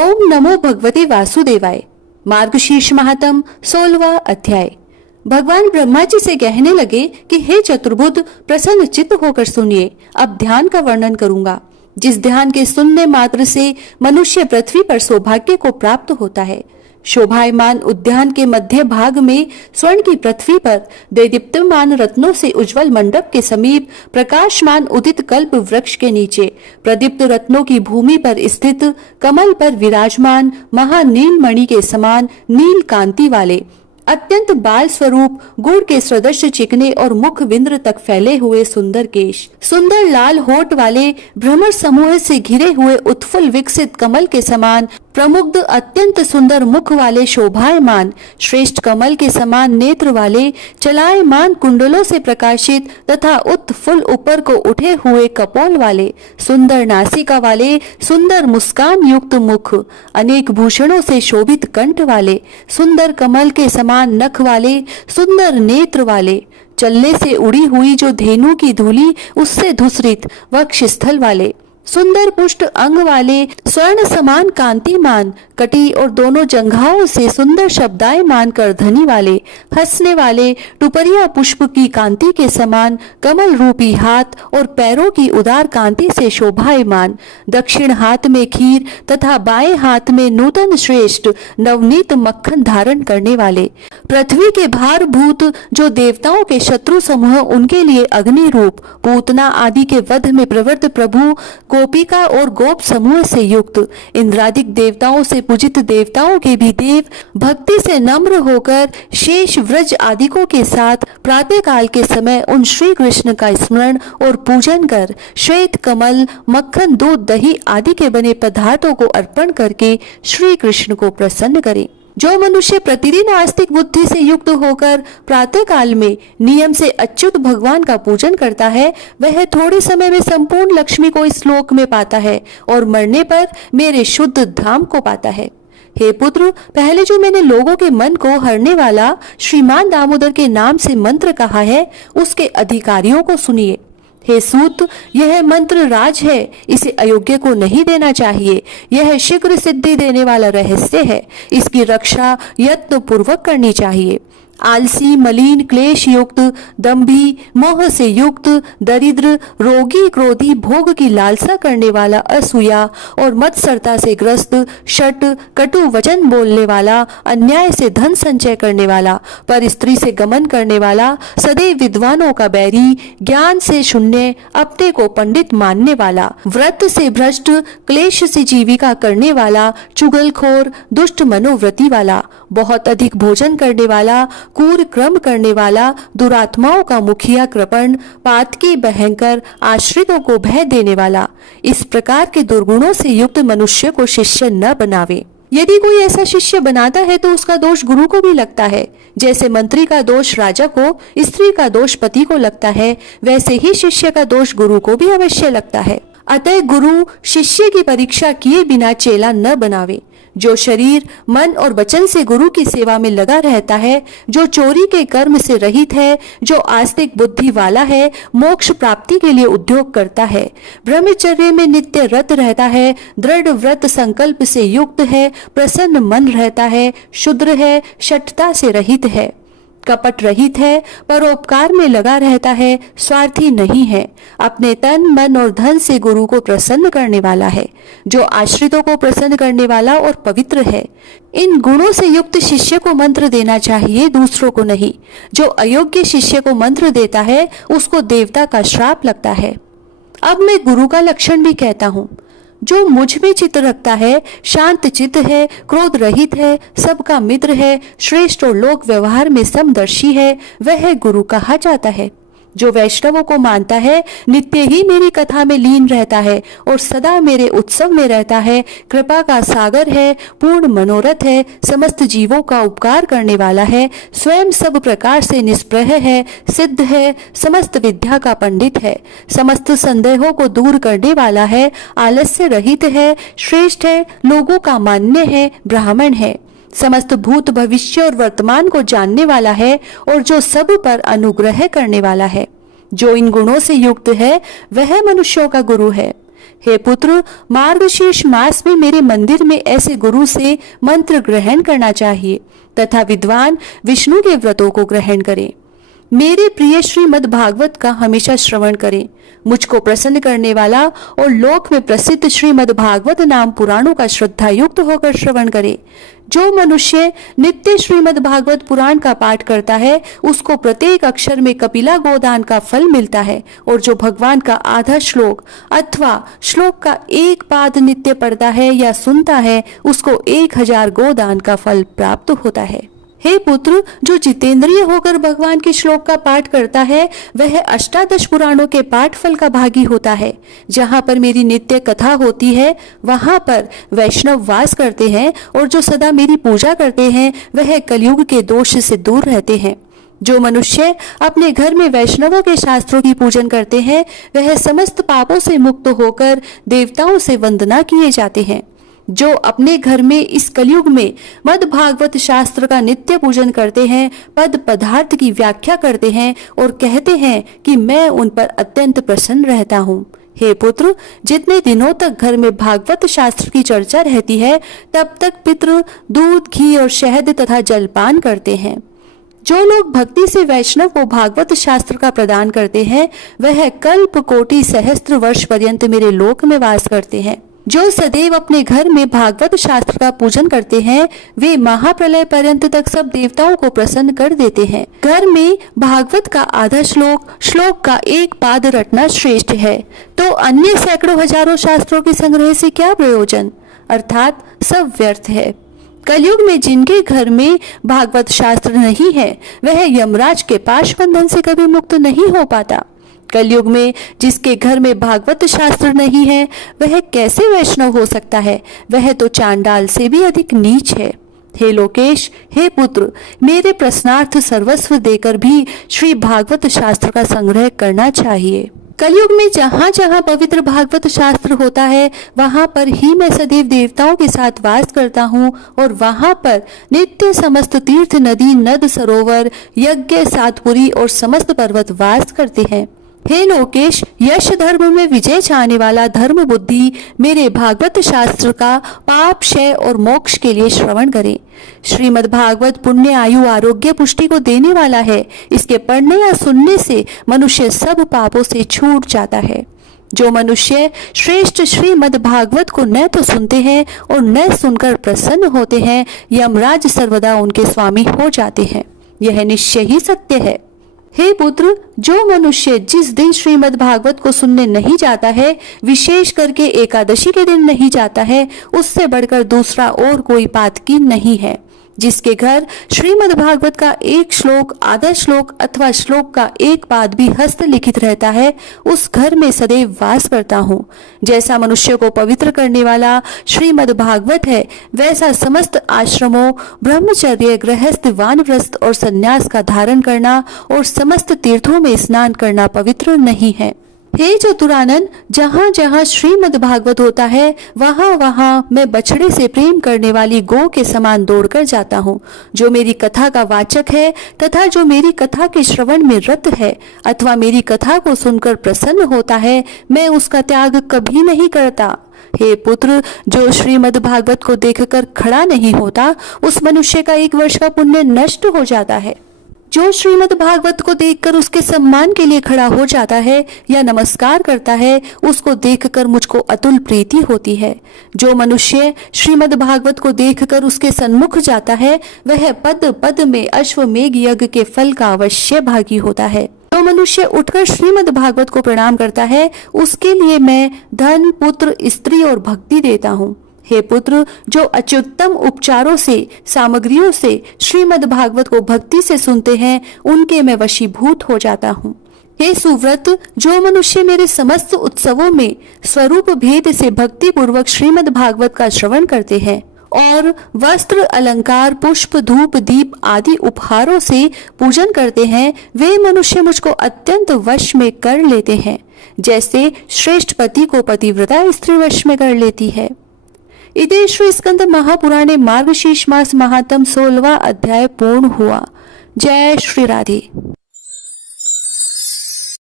ओम नमो भगवते वासुदेवाय। मार्गशीर्ष महात्म 16वां अध्याय। भगवान ब्रह्मा जी से कहने लगे कि हे चतुर्भुज, प्रसन्न चित्त होकर सुनिए। अब ध्यान का वर्णन करूंगा, जिस ध्यान के सुनने मात्र से मनुष्य पृथ्वी पर सौभाग्य को प्राप्त होता है। शोभायमान उद्यान के मध्य भाग में स्वर्ण की पृथ्वी पर देदीप्यमान रत्नों से उज्जवल मंडप के समीप प्रकाशमान उदित कल्प वृक्ष के नीचे प्रदीप्त रत्नों की भूमि पर स्थित कमल पर विराजमान महानील मणि के समान नील कांति वाले अत्यंत बाल स्वरूप गुड़ के सदृश चिकने और मुख विंद्र तक फैले हुए सुंदर केश, सुंदर लाल होठ वाले भ्रमर समूह से घिरे हुए उत्फुल विकसित कमल के समान प्रमुग्ध अत्यंत सुंदर मुख वाले शोभायमान श्रेष्ठ कमल के समान नेत्र वाले चलायमान कुंडलों से प्रकाशित तथा उत्फुल ऊपर को उठे हुए कपोल वाले सुंदर नासिका वाले सुंदर मुस्कान युक्त मुख, अनेक भूषणों से शोभित कंठ वाले सुंदर कमल के समान नख वाले सुंदर नेत्र वाले, चलने से उड़ी हुई जो धेनु की धूली उससे धूसरित वक्षस्थल वाले सुंदर पुष्ट अंग वाले स्वर्ण समान कांतिमान कटी और दोनों जंघाओं से सुंदर शब्दायमान करधनी वाले हंसने वाले टुपरिया पुष्प की कांति के समान कमल रूपी हाथ और पैरों की उदार कांति से शोभायमान, दक्षिण हाथ में खीर तथा बाएं हाथ में नूतन श्रेष्ठ नवनीत मक्खन धारण करने वाले, पृथ्वी के भारभूत जो देवताओं के शत्रु समूह उनके लिए अग्नि रूप पूतना आदि के वध में प्रवृत्त प्रभु गोपिका और गोप समूह से युक्त इंद्रादिक देवताओं से पूजित देवताओं के भी देव भक्ति से नम्र होकर शेष व्रज आदिकों के साथ प्रातः काल के समय उन श्री कृष्ण का स्मरण और पूजन कर श्वेत कमल मक्खन दूध दही आदि के बने पदार्थों को अर्पण करके श्री कृष्ण को प्रसन्न करें। जो मनुष्य प्रतिदिन आस्तिक बुद्धि से युक्त होकर प्रातः काल में नियम से अच्युत भगवान का पूजन करता है, वह थोड़े समय में संपूर्ण लक्ष्मी को इस लोक में पाता है और मरने पर मेरे शुद्ध धाम को पाता है। हे पुत्र, पहले जो मैंने लोगों के मन को हरने वाला श्रीमान दामोदर के नाम से मंत्र कहा है, उसके अधिकारियों को सुनिए। हे सूत, यह मंत्र राज है, इसे अयोग्य को नहीं देना चाहिए। यह शीघ्र सिद्धि देने वाला रहस्य है, इसकी रक्षा यत्न पूर्वक करनी चाहिए। आलसी मलिन क्लेश युक्त दंभी मोह से युक्त दरिद्र रोगी क्रोधी भोग की लालसा करने वाला असूया और मत्सरता से ग्रस्त शट कटु वचन बोलने वाला अन्याय से धन संचय करने वाला पर स्त्री से गमन करने वाला सदैव विद्वानों का बैरी ज्ञान से शून्य अपने को पंडित मानने वाला व्रत से भ्रष्ट क्लेश से जीविका करने वाला चुगलखोर दुष्ट मनोवृत्ति वाला बहुत अधिक भोजन करने वाला कूर क्रम करने वाला दुरात्माओं का मुखिया कृपण पातकी भयंकर आश्रितों को भय देने वाला, इस प्रकार के दुर्गुणों से युक्त मनुष्य को शिष्य न बनावे। यदि कोई ऐसा शिष्य बनाता है तो उसका दोष गुरु को भी लगता है। जैसे मंत्री का दोष राजा को, स्त्री का दोष पति को लगता है, वैसे ही शिष्य का दोष गुरु को भी अवश्य लगता है। अतः गुरु शिष्य की परीक्षा किए बिना चेला न बनावे। जो शरीर मन और वचन से गुरु की सेवा में लगा रहता है, जो चोरी के कर्म से रहित है, जो आस्तिक बुद्धि वाला है, मोक्ष प्राप्ति के लिए उद्योग करता है, ब्रह्मचर्य में नित्य रत रहता है, दृढ़ व्रत संकल्प से युक्त है, प्रसन्न मन रहता है, शुद्र है, शठता से रहित है, कपट रहित है, परोपकार में लगा रहता है, स्वार्थी नहीं है, अपने तन मन और धन से गुरु को प्रसन्न करने वाला है, जो आश्रितों को प्रसन्न करने वाला और पवित्र है। इन गुणों से युक्त शिष्य को मंत्र देना चाहिए, दूसरों को नहीं। जो अयोग्य शिष्य को मंत्र देता है उसको देवता का श्राप लगता है। अब मैं गुरु का लक्षण भी कहता हूँ। जो मुझ में चित्त रखता है, शांत चित्त है, क्रोध रहित है, सबका मित्र है, श्रेष्ठ और लोक व्यवहार में समदर्शी है, वह गुरु कहा जाता है। जो वैष्णवों को मानता है, नित्य ही मेरी कथा में लीन रहता है और सदा मेरे उत्सव में रहता है, कृपा का सागर है, पूर्ण मनोरथ है, समस्त जीवों का उपकार करने वाला है, स्वयं सब प्रकार से निष्प्रह है, सिद्ध है, समस्त विद्या का पंडित है, समस्त संदेहों को दूर करने वाला है, आलस्य रहित है, श्रेष्ठ है, लोगों का मान्य है, ब्राह्मण है, समस्त भूत भविष्य और वर्तमान को जानने वाला है और जो सब पर अनुग्रह करने वाला है। जो इन गुणों से युक्त है वह मनुष्यों का गुरु है। हे पुत्र, मार्गशीर्ष मास में मेरे मंदिर में ऐसे गुरु से मंत्र ग्रहण करना चाहिए तथा विद्वान विष्णु के व्रतों को ग्रहण करें। मेरे प्रिय श्रीमद् भागवत का हमेशा श्रवण करें। मुझको प्रसन्न करने वाला और लोक में प्रसिद्ध श्रीमद् भागवत नाम पुराणों का श्रद्धा युक्त होकर श्रवण करे। जो मनुष्य नित्य श्रीमद् भागवत पुराण का पाठ करता है उसको प्रत्येक अक्षर में कपिला गोदान का फल मिलता है, और जो भगवान का आधा श्लोक अथवा श्लोक का एक पाद नित्य पढ़ता है या सुनता है उसको 1000 गोदान का फल प्राप्त होता है। हे पुत्र, जो जितेंद्रिय होकर भगवान के श्लोक का पाठ करता है वह अष्टादश पुराणों के पाठ फल का भागी होता है। जहाँ पर मेरी नित्य कथा होती है वहाँ पर वैष्णव वास करते हैं, और जो सदा मेरी पूजा करते हैं वह कलयुग के दोष से दूर रहते हैं। जो मनुष्य अपने घर में वैष्णवों के शास्त्रों की पूजन करते हैं वह समस्त पापों से मुक्त होकर देवताओं से वंदना किए जाते हैं। जो अपने घर में इस कलयुग में मद भागवत शास्त्र का नित्य पूजन करते हैं, पद पदार्थ की व्याख्या करते हैं और कहते हैं कि मैं उन पर अत्यंत प्रसन्न रहता हूँ। हे पुत्र, जितने दिनों तक घर में भागवत शास्त्र की चर्चा रहती है तब तक पितृ दूध, घी और शहद तथा जलपान करते हैं। जो लोग भक्ति से वैष्णव को भागवत शास्त्र का प्रदान करते हैं वह कल्प कोटि सहस्त्र वर्ष पर्यंत मेरे लोक में वास करते हैं। जो सदैव अपने घर में भागवत शास्त्र का पूजन करते हैं वे महाप्रलय पर्यंत तक सब देवताओं को प्रसन्न कर देते हैं। घर में भागवत का आधा श्लोक का एक पाद रटना श्रेष्ठ है, तो अन्य सैकड़ों हजारों शास्त्रों के संग्रह से क्या प्रयोजन, अर्थात सब व्यर्थ है। कलयुग में जिनके घर में भागवत शास्त्र नहीं है वह यमराज के पाश बंधन से कभी मुक्त नहीं हो पाता। कलयुग में जिसके घर में भागवत शास्त्र नहीं है वह कैसे वैष्णव हो सकता है, वह तो चांडाल से भी अधिक नीच है। हे लोकेश, हे पुत्र, मेरे प्रश्नार्थ सर्वस्व देकर भी श्री भागवत शास्त्र का संग्रह करना चाहिए। कलयुग में जहाँ जहाँ पवित्र भागवत शास्त्र होता है वहाँ पर ही मैं सदैव देवताओं के साथ वास करता हूँ, और वहाँ पर नित्य समस्त तीर्थ, नदी, नद, सरोवर, यज्ञ, सातपुरी और समस्त पर्वत वास करते हैं। हे लोकेश, यश धर्म में विजय चाहने वाला धर्म बुद्धि मेरे भागवत शास्त्र का पाप, क्षय और मोक्ष के लिए श्रवण करे। श्रीमद् भागवत पुण्य, आयु, आरोग्य, पुष्टि को देने वाला है। इसके पढ़ने या सुनने से मनुष्य सब पापों से छूट जाता है। जो मनुष्य श्रेष्ठ श्रीमद् भागवत को न तो सुनते हैं और न सुनकर प्रसन्न होते हैं, यमराज सर्वदा उनके स्वामी हो जाते हैं। यह निश्चय ही सत्य है। हे पुत्र, जो मनुष्य जिस दिन श्रीमद् भागवत को सुनने नहीं जाता है, विशेष करके एकादशी के दिन नहीं जाता है, उससे बढ़कर दूसरा और कोई पातकी नहीं है। जिसके घर श्रीमद् भागवत का एक श्लोक, आधा श्लोक अथवा श्लोक का एक पाद भी हस्तलिखित रहता है उस घर में सदैव वास करता हूँ। जैसा मनुष्य को पवित्र करने वाला श्रीमद् भागवत है वैसा समस्त आश्रमों, ब्रह्मचर्य, गृहस्थ, वानप्रस्थ और संन्यास का धारण करना और समस्त तीर्थों में स्नान करना पवित्र नहीं है। हे चतुरानन, जहाँ जहाँ श्रीमद् भागवत होता है वहाँ वहाँ मैं बछड़े से प्रेम करने वाली गौ के समान दौड़कर जाता हूँ। जो मेरी कथा का वाचक है तथा जो मेरी कथा के श्रवण में रत है अथवा मेरी कथा को सुनकर प्रसन्न होता है, मैं उसका त्याग कभी नहीं करता। हे पुत्र, जो श्रीमद् भागवत को देखकर खड़ा नहीं होता उस मनुष्य का 1 वर्ष का पुण्य नष्ट हो जाता है। जो श्रीमद् भागवत को देखकर उसके सम्मान के लिए खड़ा हो जाता है या नमस्कार करता है उसको देखकर मुझको अतुल प्रीति होती है। जो मनुष्य श्रीमद् भागवत को देखकर उसके सन्मुख जाता है वह पद पद में अश्वमेघ यज्ञ के फल का अवश्य भागी होता है। जो मनुष्य उठकर श्रीमद् भागवत को प्रणाम करता है उसके लिए मैं धन, पुत्र, स्त्री और भक्ति देता हूँ। हे पुत्र, जो अत्युत्तम उपचारों से, सामग्रियों से श्रीमद् भागवत को भक्ति से सुनते हैं उनके मैं वशीभूत हो जाता हूँ। हे सुव्रत, जो मनुष्य मेरे समस्त उत्सवों में स्वरूप भेद से भक्ति पूर्वक श्रीमद् भागवत का श्रवण करते हैं और वस्त्र, अलंकार, पुष्प, धूप, दीप आदि उपहारों से पूजन करते हैं, वे मनुष्य मुझको अत्यंत वश में कर लेते हैं, जैसे श्रेष्ठ पति को पतिव्रता स्त्री वश में कर लेती है। इति श्री स्कंद महापुराणे मार्गशीर्ष मास महात्म 16वां अध्याय पूर्ण हुआ। जय श्री राधे।